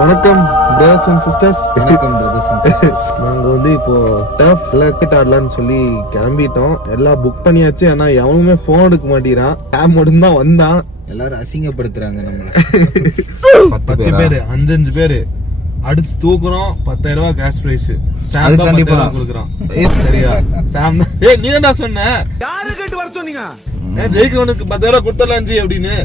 வணக்கம் brothers and sisters. வணக்கம் brothers and sisters. நாங்க வந்து இப்போ டர்ஃப் கிரிக்கெட் ஆடலாம்னு சொல்லி கிளம்பிட்டோம். எல்லாம் புக் பண்ணியாச்சு. ஆனா எவனுமே போன் எடுக்க மாட்டேறான். டேம் மட்டும் தான் வந்தான். எல்லாரும் அசிங்கப்படுத்துறாங்க நம்மள. 10 பேரு 5 பேரு அடுத்து தூக்குறோம். 10,000 ரூபாய் கேஷ் பிரைஸ். சாம் தான் கண்டிப்பா கொடுக்குறான். சரியா சாம் தான். நீ என்னடா சொன்ன? யாரு கேட்டு வர சொன்னீங்க? ஜெயிக்கிறவனுக்கு 10,000 ரூபாய் கொடுத்தலாம் ஜி அப்படின்னு.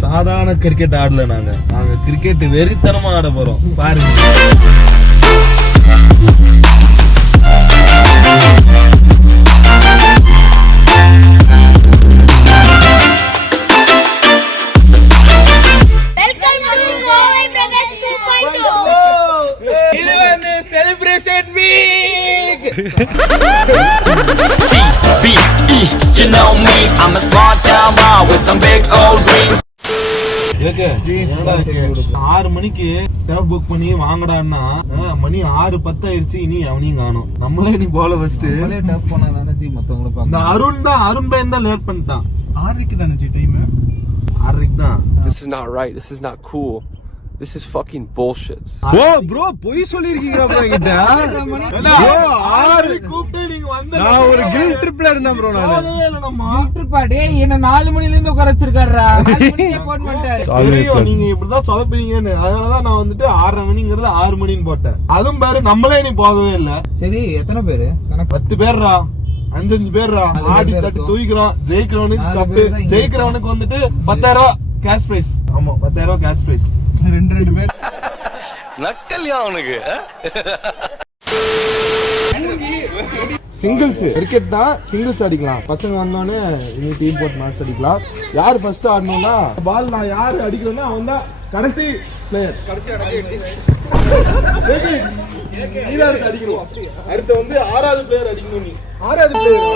சாதாரண கிரிக்கெட் ஆடல. நாங்க கிரிக்கெட் வெறித்தனமா ஆட போறோம் பாருங்க. Celebration week. CBE, you know me, I'm a small town boy with some big old dreams. 6 மணிக்கு கேப் புக் பண்ணி வாங்கடான்னா மணி 6:10 ஆயிருச்சு. இனி அவனையும் காணோம். நம்மளே நீ போல ஃபர்ஸ்ட் டப் போனா தானே ஜி மத்தவங்கள இந்த அருண் பையன் தான் லேட் பண்ணிட்டான். 6:00 தானே ஜி டைம்? 6:30 தான். This is not right. This is not cool. This is fucking bullshit. ஓ ப்ரோ பொய் சொல்லிருக்கீங்க ப்ரோ கிட்ட. ப்ரோ 6 கூப்பிட்டு நீங்க வந்த. நான் ஒரு கில் ட்ரிப்ல இருந்தேன் ப்ரோ. நான் நம்ம ட்ரிப்பா டேய் என்ன 4 மணில இருந்து உட்கார வச்சிருக்காருடா. 4 மணிக்கு ஃபோன் பண்ணிட்டாரு. நீங்க இப்படிதான் சொதப்பீங்கன்னு. அதனாலதான் நான் வந்துட்டு 6:30 மணிங்கிறது 6 மணின்னு போட்டேன். அதுவும் பேரு நம்மளே நீ போகவே இல்ல. சரி எத்தனை பேரு? 10 பேர்ரா. 5 பேர்ரா. ஆடி தட்டி தூக்கிக்கிறோம். ஜெயிக்கிறவனுக்கு கப்பு. ஜெயிக்கிறவனுக்கு வந்துட்டு 10,000 ரூபாய் கேஷ் பிரைஸ். ஆமா 10,000 ரூபாய் கேஷ் பிரைஸ். 2 பேர் நக்கல்யா அவனுக்கு. சிங்கிள்ஸ் கிரிக்கெட் தான். சிங்கிள்ஸ் அடிக்கலாம். பசங்க வந்தோடனே இனி டீம் போட்டு மேட்ச் அடிக்கலாம். யார் ஃபர்ஸ்ட் ஆடணும்னா பால் நான் யாரு அடிக்கிறேன்னா அவன் தான் கடைசி பிளேயர். அடிக்கணும். அடுத்து வந்து 6வது பிளேயர் அடிக்கணும். நீ 6வது பிளேயர்.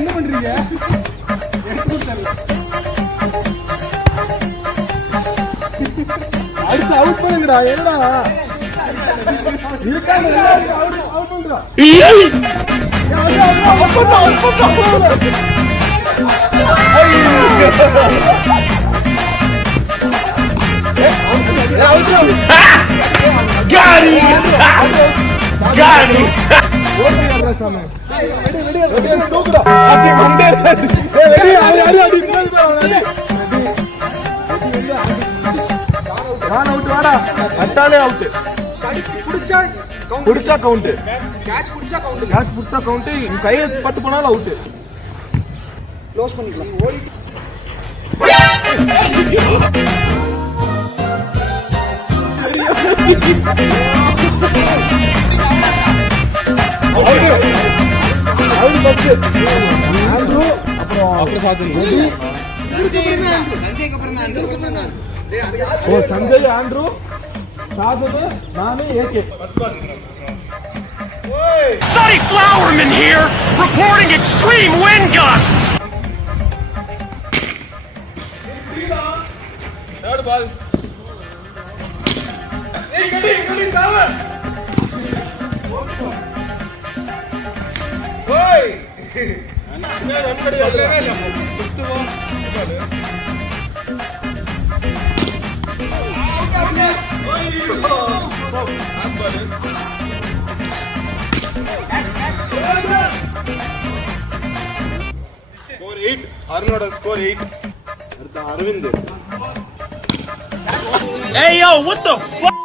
என்ன பண்றீங்க? அடுத்து அவுட் பண்ணுங்கடா. என்னடா இருக்காங்க அவுட் பண்றா. புடிச்சா கவுண்ட். கேட்ச் புடிச்சா கவுண்ட். கையை பட்டு போனாலும் அவுட். க்ளோஸ் பண்ணிக்கலாம். சஞ்சய் ஆண்ட்ரூ சாதனு நானே AK. Sonny Flowerman here, reporting extreme wind gusts. Third ball. Hey, gadi saava. Oi. Na run kadi alrena. Fifth ball. Score 8. Arnold score 8. அடுத்து Aravind. Hey yo, what the fuck?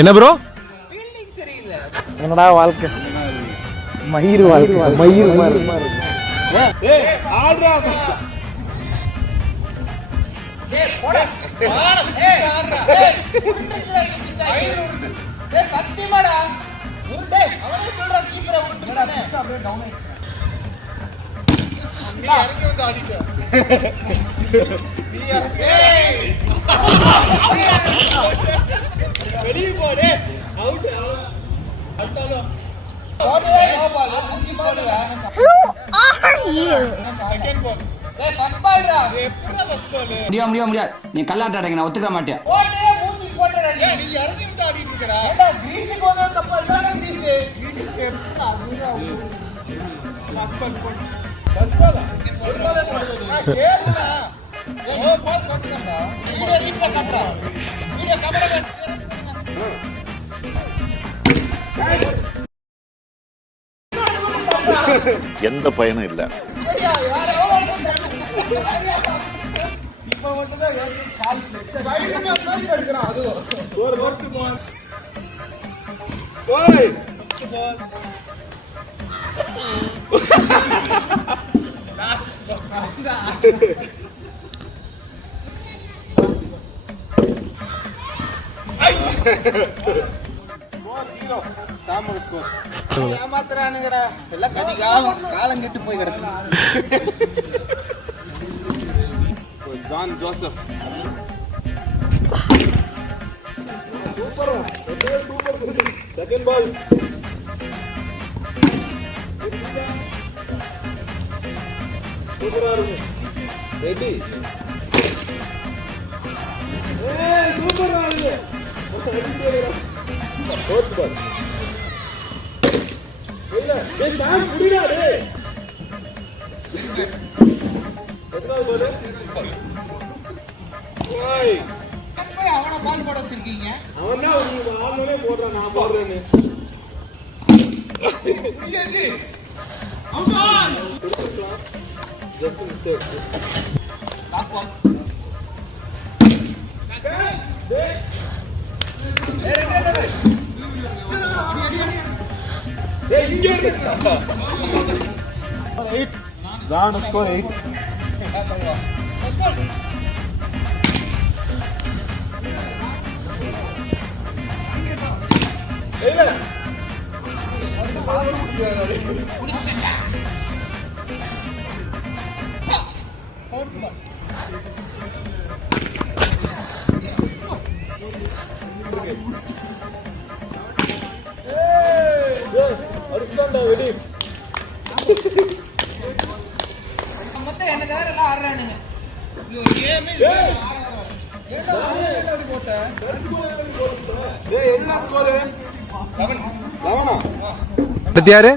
என்ன bro? என்னடா வாழ்க்கை, மயிர் வாழ்க்கை, மயிர் மாதிரி. முடியாது நீ கல்லாட்ட அடைங்க, நான் ஒத்துக்க மாட்டேன். எந்த பயனும் இல்லை. ஏமாத்துறானுங்கடா எல்லாம் கதி காலம் கெட்டு போய் கிடக்கு. John Joseph second ball. சூப்பரா இருக்கு. ரெடி. சூப்பரா இருக்கு. Fourth ball. இல்ல டேய் சாம் புடிடா டேய். எத்தனாவது பால்? ஓய் அவன பால் போட வச்சிருக்கீங்க. அவனா நீ ஆல்ரெடி போடுற, நான் போடுறேன்னு. ஜி அவுட் ஆன். Just miss. Last ball. ஏய் இங்க இருக்கு. 8 ஜான் ஸ்கோர் 8. மொத்தம் எனக்கு எல்லாம் ஆடுறானுங்க. யாரு?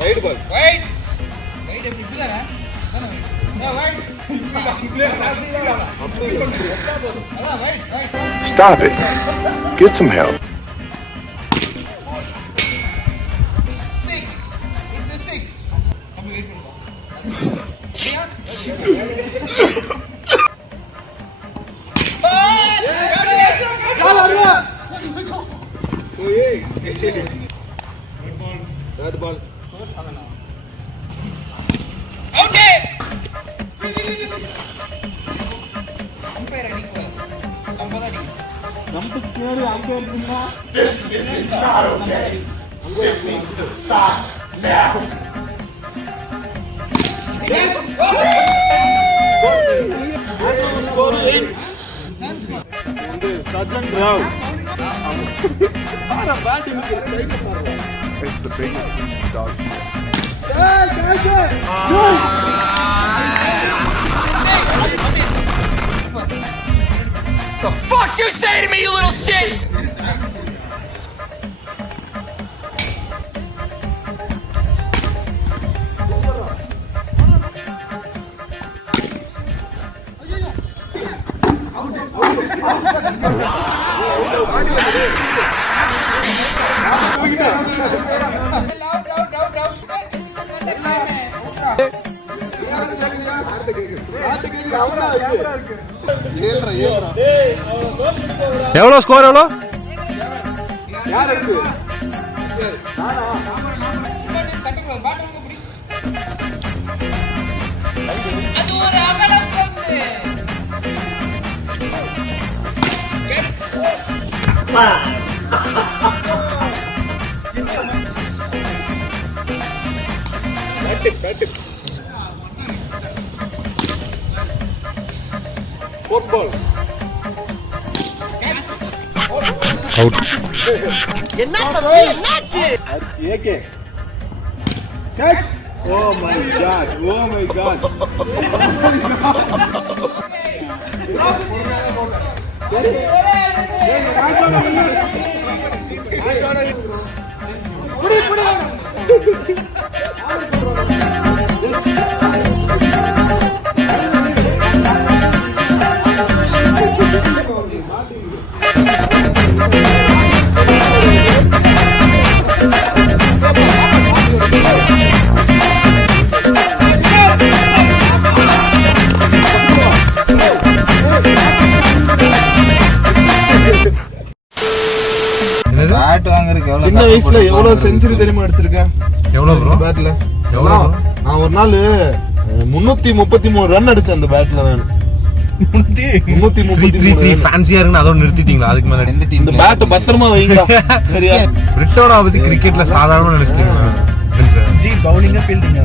ரைட் பால். வைட் வைட் எப்படி இப்படிதானே? வைட் அதான் white white. Stop it. Get some help. 6. It's a 6. நம்ம வெயிட் பண்ணுவோம். Third ball. Okay. Sajjan Rao. It's the biggest piece of dog shit. The fuck you say to me, you little shit? Out. எவ்வளோ score எவ்வளோ? Out. Bad வாங்குறதுக்கு எவ்வளவு சின்ன வயசுல எவ்வளவு century தெரியுமா அடிச்சிருக்கேன் எவ்வளோ ப்ரோ? பேட்ல. எவ்வளோ? நான் ஒரு நாள் 333 ரன் அடிச்சேன் அந்த பேட்ல. நான் 333 ஃபேன்சியா இருக்குன்னு அதோட நிறுத்திட்டீங்களா? அதுக்கு மேல எந்த இந்த டீம் பேட் பத்திரமா வைங்க சரியா? பிரிட்டோட பத்தி கிரிக்கெட்ல சாதாரண நினைச்சிட்டீங்களா? பவுலிங்கா ஃபீல்டிங்கா?